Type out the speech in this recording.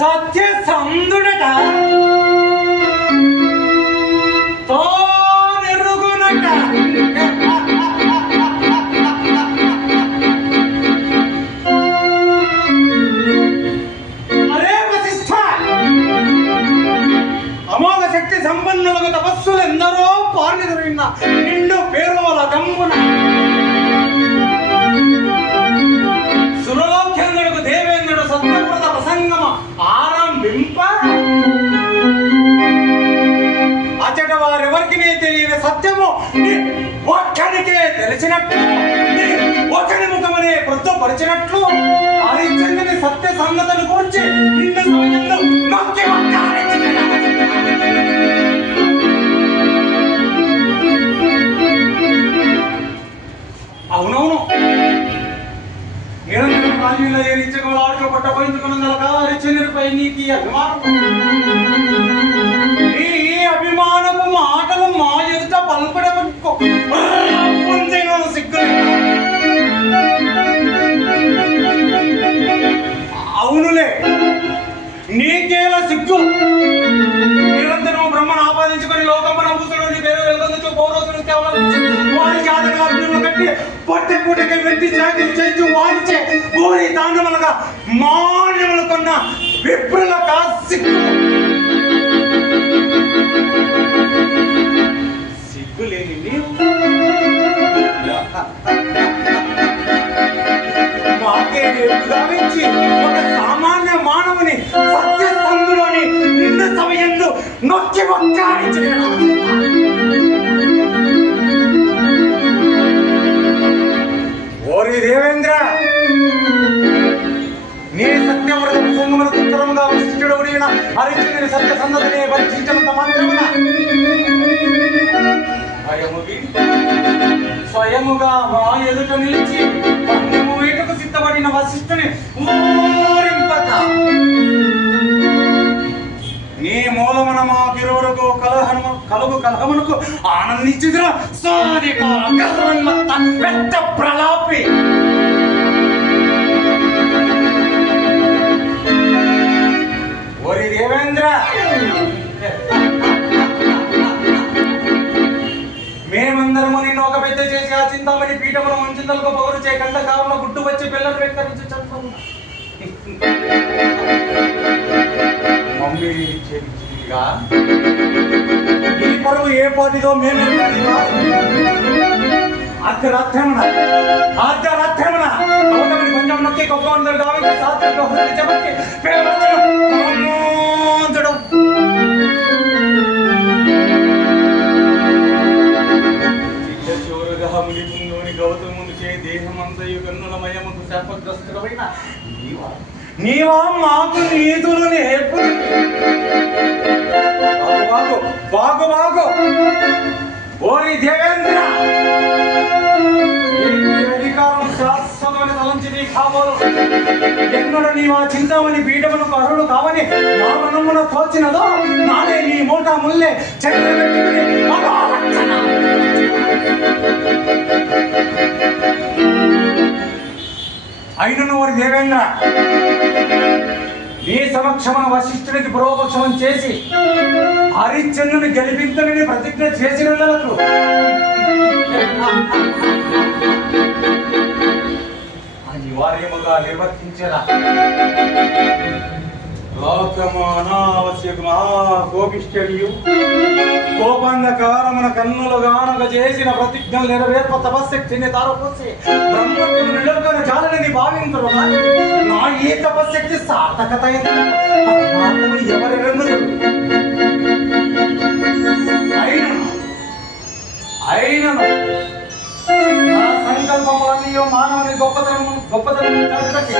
ಸತ್ಯ ಸಂದುಡಟ. ತೋನೆರುಗು ನಟ. ಅರೇ ವಸಿಷ್ಠ. ಅಮೋಘ ಶಕ್ತಿ ಸಂಪನ್ನೊಳಗ ತಪಸ್ಸುಲೆಂದರೋ ಪಾರ್ಣಿದರು ಇನ್ನ సత్యము. నీ ఒక్కరికే తెలిసినట్లు నీ ఒకరి ముఖమనే వృద్ధపరిచినట్లు హరిచంద్రుని సత్య సంగతులు గురించి నిన్న సమయంలో నొక్కి అవునవును. నిరంతరం రాజ్యంలో ఏరించగల ఆటలు పట్ట పోయించుకున్నందుల హరిచంద్రుడిపై నీకు అభిమానం. అవునులే. నీకేల సిగ్గు? నిరంతరం బ్రహ్మను ఆపాదించుకొని లోకమ్మన నీ పేరు వెలుగొందుచు పౌరోసుని కేవలం వారి జాతకాలను కట్టి పొట్టి పూటకి వెంటి జాతి చేయించు వారిచే ఊరి తాండములుగా మాన్యములు కొన్న విప్రుల కా సిగ్గు హరిశ్చంద్రుని సత్య సందతిని భయము స్వయముగా మా ఎదుట నిలిచి పన్నెము వేటకు సిద్ధపడిన వశిష్ఠుని ఊరింపక. నీ మూలమున మా గిరువులకు కలహము కలుగు కలహమునకు ఆనందించుదురా. సోది గర్వన్మత్త ప్రలాపి. మేమందరము నిన్ను ఒక పెద్ద చేసి ఆ చింతామణి పీఠమును ఉంచుదలకు పౌరు చేయకంట కావున గుట్టు వచ్చి పిల్లలు వెక్కరించి మమ్మీ చెప్పిందిగా ఈ పొరుగు ఏ పాటిదో మేము అర్ధరాత్రమున అర్ధరాత్రమున. కొంచెం నొక్కి గొప్ప అందరు గావించి సాత్విక హృదయ చెప్పి కన్నులమయముకు శాపగ్రస్తుడమైన నీవా? నీవా? మాకు నీతులు నేర్పు. బాగు బాగు బాగు ఓరి దేవేంద్ర! ఈ అధికారం శాశ్వతమని తలంచి నీ కాబోలు. ఎన్నడు నీవు ఆ చింతామణి పీఠమును అర్హుడు కావని నా మనమున తోచినదో నాడే నీ మూట ముల్లే. చక్ర పెట్టుకుని అగారక్షణ. అయినను వారి దేవేంద్ర నీ సమక్షమున వశిష్ఠుడికి పురోపక్షమం చేసి హరిశ్చంద్రుని గెలిపించని ప్రతిజ్ఞ చేసిన వాళ్ళకు అనివార్యముగా నిర్వర్తించేలా లోకము అనావశ్యకమా కోపిష్టడియు కోపాంధకారమున కన్నులు గానక చేసిన ప్రతిజ్ఞలు నెరవేర్ప తపశక్తిని తారపోసి బ్రహ్మత్వము నిలువకొని చాలని భావించరు నా ఈ తపశక్తి సార్థకత ఎవరి వెంబడి అయినను అయినను. నా సంకల్పములన్నీ మానవుని గొప్పతనము గొప్పతనము చాటుటకి